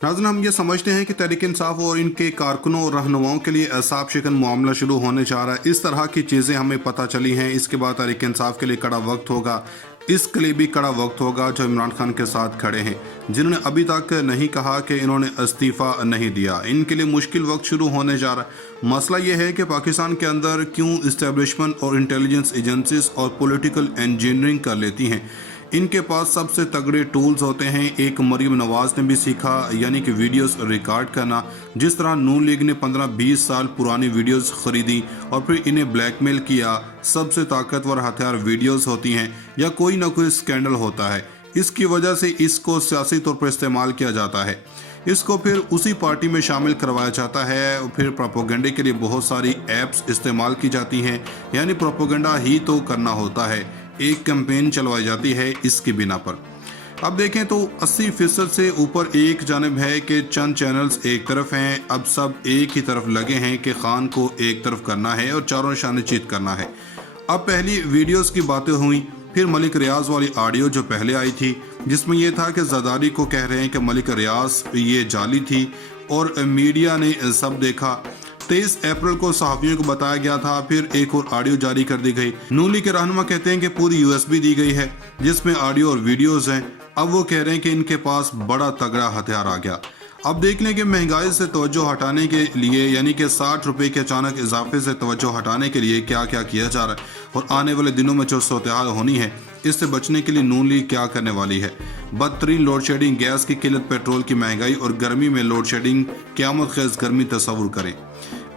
नाज़रीन, हम ये समझते हैं कि तहरीक इंसाफ और इनके कारकुनों और रहनुमाओं के लिए असाब शिकन मामला शुरू होने जा रहा है। इस तरह की चीज़ें हमें पता चली हैं। इसके बाद तहरीक इंसाफ के लिए कड़ा वक्त होगा, इसके लिए भी कड़ा वक्त होगा जो इमरान खान के साथ खड़े हैं, जिन्होंने अभी तक नहीं कहा कि इन्होंने इस्तीफ़ा नहीं दिया। इनके लिए मुश्किल वक्त शुरू होने जा रहा है। मसला ये है कि पाकिस्तान के अंदर क्यों इस्टेब्लिशमेंट और इंटेलिजेंस एजेंसीज और पॉलिटिकल इंजीनियरिंग कर लेती हैं। इनके पास सबसे तगड़े टूल्स होते हैं। एक मरीम नवाज ने भी सीखा, यानी कि वीडियोस रिकॉर्ड करना। जिस तरह नून लीग ने 15-20 साल पुरानी वीडियोस खरीदी और फिर इन्हें ब्लैकमेल किया। सबसे ताकतवर हथियार वीडियोस होती हैं या कोई ना कोई स्कैंडल होता है। इसकी वजह से इसको सियासी तौर पर इस्तेमाल किया जाता है। इसको फिर उसी पार्टी में शामिल करवाया जाता है और फिर प्रोपोगंडे के लिए बहुत सारी ऐप्स इस्तेमाल की जाती हैं, यानी प्रोपोगंडा ही तो करना होता है। एक कैंपेन चलवाई जाती है इसकी बिना पर। अब देखें तो 80% से ऊपर एक जानिब है कि चंद चैनल्स एक तरफ हैं। अब सब एक ही तरफ लगे हैं कि खान को एक तरफ करना है और चारों निशाने चीत करना है। अब पहली वीडियोस की बातें हुई, फिर मलिक रियाज वाली ऑडियो जो पहले आई थी, जिसमें यह था कि ज़रदारी को कह रहे हैं कि मलिक रियाज ये जाली थी और मीडिया ने सब देखा। 23 अप्रैल को सहाफ़ियों को बताया गया था। फिर एक और ऑडियो जारी कर दी गई। नून लीग के रहनुमा कहते हैं कि पूरी USB दी गई है जिसमें ऑडियो और वीडियोस हैं। अब वो कह रहे हैं कि इनके पास बड़ा तगड़ा हथियार आ गया। अब देख लें कि महंगाई से तवज्जो हटाने के लिए, यानी कि 60 रुपये के अचानक इजाफे से तवज्जो हटाने के लिए क्या क्या किया जा रहा है और आने वाले दिनों में जो सूरत-ए-हाल होनी है, इससे बचने के लिए नून लीग क्या करने वाली है। बदतरीन लोड शेडिंग, गैस की किल्लत, पेट्रोल की महंगाई और गर्मी में लोड शेडिंग, क़यामत ख़ेज़ गर्मी तस्वुर करें।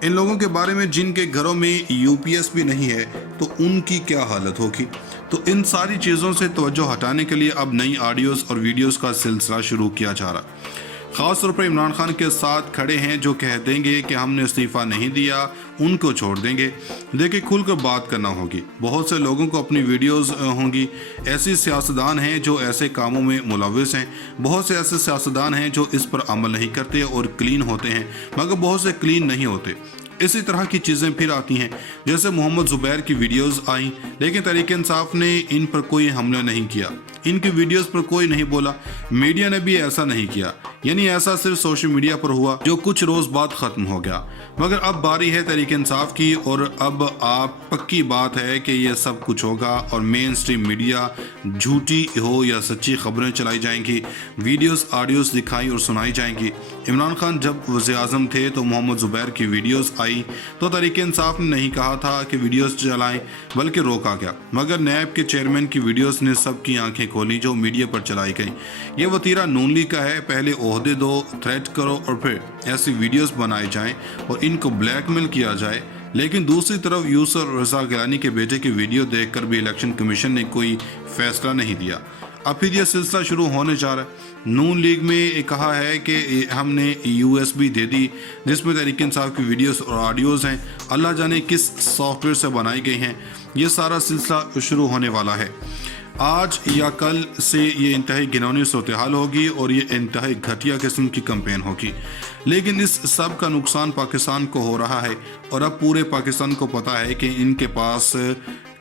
इन लोगों के बारे में जिनके घरों में UPS भी नहीं है तो उनकी क्या हालत होगी। तो इन सारी चीज़ों से तवज्जो हटाने के लिए अब नई ऑडियोज़ और वीडियोज़ का सिलसिला शुरू किया जा रहा है। ख़ास तौर पर इमरान खान के साथ खड़े हैं जो कह देंगे कि हमने इस्तीफ़ा नहीं दिया, उनको छोड़ देंगे। देखिए, खुलकर बात करना होगी। बहुत से लोगों को अपनी वीडियोस होंगी। ऐसी सियासतदान हैं जो ऐसे कामों में मुलव्विस हैं। बहुत से ऐसे सियासतदान हैं जो इस पर अमल नहीं करते और क्लीन होते हैं, मगर बहुत से क्लीन नहीं होते। इसी तरह की चीज़ें फिर आती हैं, जैसे मोहम्मद ज़ुबैर की वीडियोस आई, लेकिन तहरीक इंसाफ ने इन पर कोई हमला नहीं किया, इनकी वीडियोस पर कोई नहीं बोला। मीडिया ने भी ऐसा नहीं किया, यानी ऐसा सिर्फ सोशल मीडिया पर हुआ जो कुछ रोज़ बाद ख़त्म हो गया। मगर अब बारी है तहरीक इंसाफ की और अब आप पक्की बात है कि ये सब कुछ होगा और मेन स्ट्रीम मीडिया झूठी हो या सच्ची खबरें चलाई जाएंगी, वीडियोस ऑडियोस दिखाई और सुनाई जाएंगी। इमरान खान जब वज़ीर-ए-आज़म थे तो मोहम्मद ज़ुबैर की वीडियोस आई तो तहरीक इंसाफ ने नहीं कहा था कि वीडियोस चलाएं, बल्कि रोका गया। मगर नैब के चेयरमैन की वीडियोस ने सबकी आंखें खोली जो मीडिया पर चलाई गई। ये वतीरा नून लीग का है, पहले ओहदे दो, थ्रेट करो और फिर ऐसी वीडियोस बनाई जाएं और इनको ब्लैकमेल किया जाए। लेकिन दूसरी तरफ यूसुफ रज़ा गिलानी के बेटे की वीडियो देखकर भी इलेक्शन कमीशन ने कोई फैसला नहीं दिया। अब फिर यह सिलसिला शुरू होने जा रहा है। नून लीग में कहा है कि हमने USB दे दी जिसमें तहरीक इंसाफ की वीडियोस और ऑडियोज़ हैं, अल्लाह जाने किस सॉफ्टवेयर से बनाई गई हैं। ये सारा सिलसिला शुरू होने वाला है। आज या कल से ये इंतहाई घिनौनी सूरत-ए-हाल होगी और ये इंतहाई घटिया किस्म की कैंपेन होगी। लेकिन इस सब का नुकसान पाकिस्तान को हो रहा है और अब पूरे पाकिस्तान को पता है कि इनके पास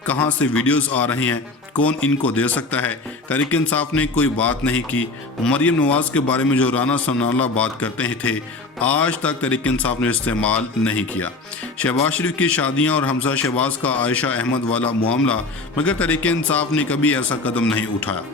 कहां से वीडियोस आ रही हैं, कौन इनको दे सकता है। तहरीक इंसाफ ने कोई बात नहीं की। मरीम नवाज के बारे में जो राना सनाउल्लाह बात करते थे, आज तक तहरीक इंसाफ ने इस्तेमाल नहीं किया। शहबाज शरीफ की शादियां और हमजा शहबाज का आयशा अहमद वाला मामला, मगर तहरीक इंसाफ ने कभी ऐसा कदम नहीं उठाया।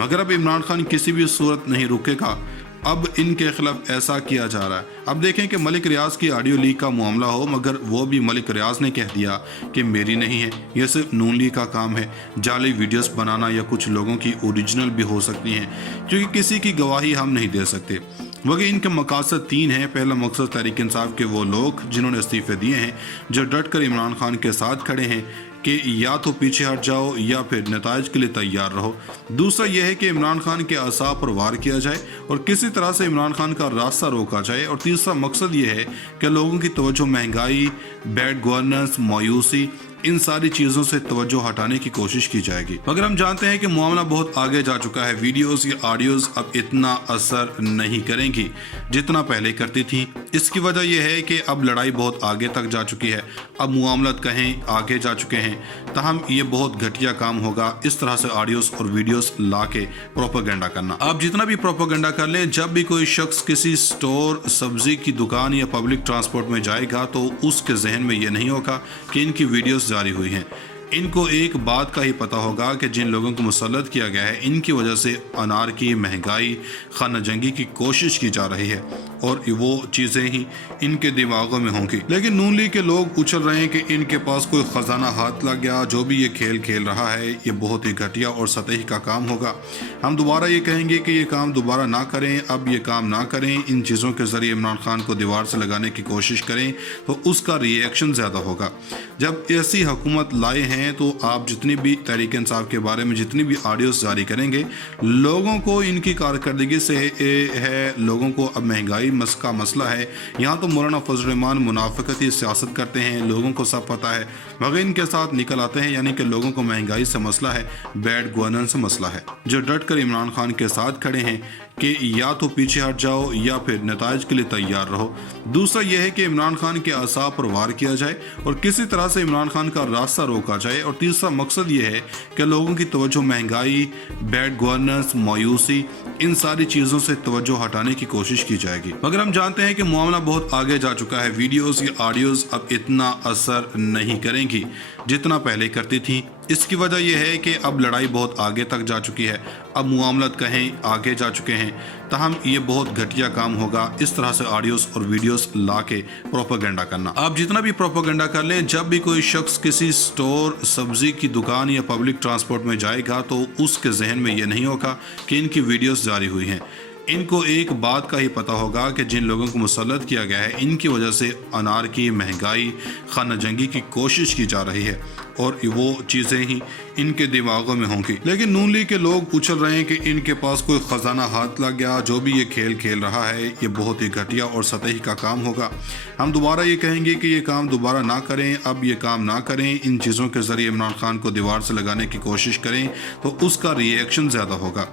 मगर अब इमरान खान किसी भी सूरत नहीं रुकेगा। अब इनके खिलाफ ऐसा किया जा रहा है। अब देखें कि मलिक रियाज की ऑडियो लीक का मामला हो, मगर वो भी मलिक रियाज ने कह दिया कि मेरी नहीं है, यह सिर्फ नून लीग का काम है। जाली वीडियोस बनाना या कुछ लोगों की ओरिजिनल भी हो सकती हैं, क्योंकि किसी की गवाही हम नहीं दे सकते। वही इनके मकसद 3 हैं। पहला मकसद तहरीक इंसाफ के वो लोग जिन्होंने इस्तीफे दिए हैं, जो डट कर इमरान खान के साथ खड़े हैं कि या तो पीछे हट जाओ या फिर नताइज के लिए तैयार रहो। दूसरा यह है कि इमरान खान के असाब पर वार किया जाए और किसी तरह से इमरान खान का रास्ता रोका जाए। और तीसरा मकसद यह है कि लोगों की तवज्जो महंगाई, बैड गवर्नेंस, मायूसी इन सारी चीजों से तवज्जो हटाने की कोशिश की जाएगी। मगर हम जानते हैं कि मामला बहुत आगे जा चुका है। वीडियोस या ऑडियोज अब इतना असर नहीं करेंगी जितना पहले करती थी। इसकी वजह यह है कि अब लड़ाई बहुत आगे तक जा चुकी है, अब मुआमलत कहीं आगे जा चुके हैं। ताहम ये बहुत घटिया काम होगा इस तरह से ऑडियोस और वीडियोस ला के प्रोपेगेंडा करना। आप जितना भी प्रोपेगेंडा कर लें, जब भी कोई शख्स किसी स्टोर, सब्जी की दुकान या पब्लिक ट्रांसपोर्ट में जाएगा तो उसके जहन में ये नहीं होगा कि इनकी वीडियोस जारी हुई हैं। इनको एक बात का ही पता होगा कि जिन लोगों को मुसल्लत किया गया है, इनकी वजह से अनार की महंगाई, खाना जंगी की कोशिश की जा रही है और वो चीज़ें ही इनके दिमागों में होंगी। लेकिन नून लीग के लोग उछल रहे हैं कि इनके पास कोई ख़जाना हाथ लग गया, जो भी ये खेल खेल रहा है ये बहुत ही घटिया और सतही का काम होगा। हम दोबारा ये कहेंगे कि ये काम दोबारा ना करें, अब ये काम ना करें। इन चीज़ों के ज़रिए इमरान खान को दीवार से लगाने की कोशिश करें तो उसका रिएक्शन ज़्यादा होगा। जब ऐसी हुकूमत लाए हैं तो आप जितनी भी तहरीक इंसाफ के बारे में जितनी भी ऑडियोस जारी करेंगे, लोगों को इनकी कारकर्दगी से है, लोगों को अब महंगाई का मसला है। यहाँ तो मौलाना फजल रहमान मुनाफिकती सियासत करते हैं, लोगों को सब पता है, मगर इनके साथ निकल आते हैं। यानी कि लोगों को महंगाई से मसला है, बैड गवर्नेंस से मसला है। जो डट कर इमरान खान के साथ खड़े हैं कि या तो पीछे हट जाओ या फिर नताइज के लिए तैयार रहो। दूसरा यह है कि इमरान खान के असाब पर वार किया जाए और किसी तरह से इमरान खान का रास्ता रोका जाए। और तीसरा मकसद यह है कि लोगों की तवज्जो महंगाई, बैड गवर्नेंस, मायूसी, इन सारी चीज़ों से तवज्जो हटाने की कोशिश की जाएगी। मगर हम जानते हैं कि मामला बहुत आगे जा चुका है। वीडियोस या ऑडियोज अब इतना असर नहीं करेंगी जितना पहले करती थी। इसकी वजह यह है कि अब लड़ाई बहुत आगे तक जा चुकी है, अब मुआमलत कहीं आगे जा चुके हैं। ताहम ये बहुत घटिया काम होगा इस तरह से ऑडियोस और वीडियोस ला के प्रोपेगेंडा करना। आप जितना भी प्रोपेगेंडा कर लें, जब भी कोई शख्स किसी स्टोर, सब्जी की दुकान या पब्लिक ट्रांसपोर्ट में जाएगा तो उसके जहन में ये नहीं होगा कि इनकी वीडियोस जारी हुई हैं। इनको एक बात का ही पता होगा कि जिन लोगों को मुसल्लत किया गया है, इनकी वजह से अनार की महंगाई, खाना जंगी की कोशिश की जा रही है और वो चीज़ें ही इनके दिमागों में होंगी। लेकिन नून लीग के लोग उछल रहे हैं कि इनके पास कोई ख़जाना हाथ लग गया, जो भी ये खेल खेल रहा है ये बहुत ही घटिया और सतही का काम होगा। हम दोबारा ये कहेंगे कि ये काम दोबारा ना करें, अब ये काम ना करें। इन चीज़ों के ज़रिए इमरान खान को दीवार से लगाने की कोशिश करें तो उसका रिएक्शन ज़्यादा होगा।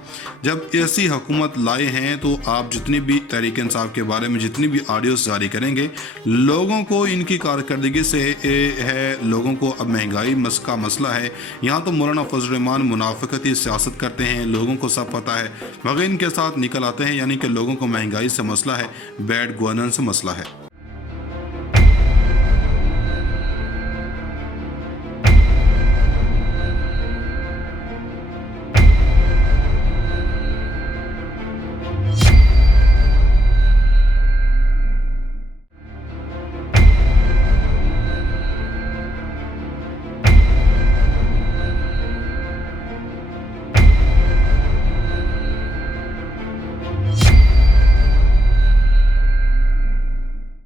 जब ऐसी हुकूमत लाए हैं तो आप जितनी भी तहरीक इंसाफ के बारे में जितनी भी ऑडियोस जारी करेंगे, लोगों को इनकी कारकर्दगी से है, लोगों को अब महंगाई का मसला है। यहाँ तो मौलाना फजल रहमान मुनाफिकती सियासत करते हैं, लोगों को सब पता है, मगर इनके साथ निकल आते हैं। यानी कि लोगों को महंगाई से मसला है, बैड गवर्नेंस से मसला है।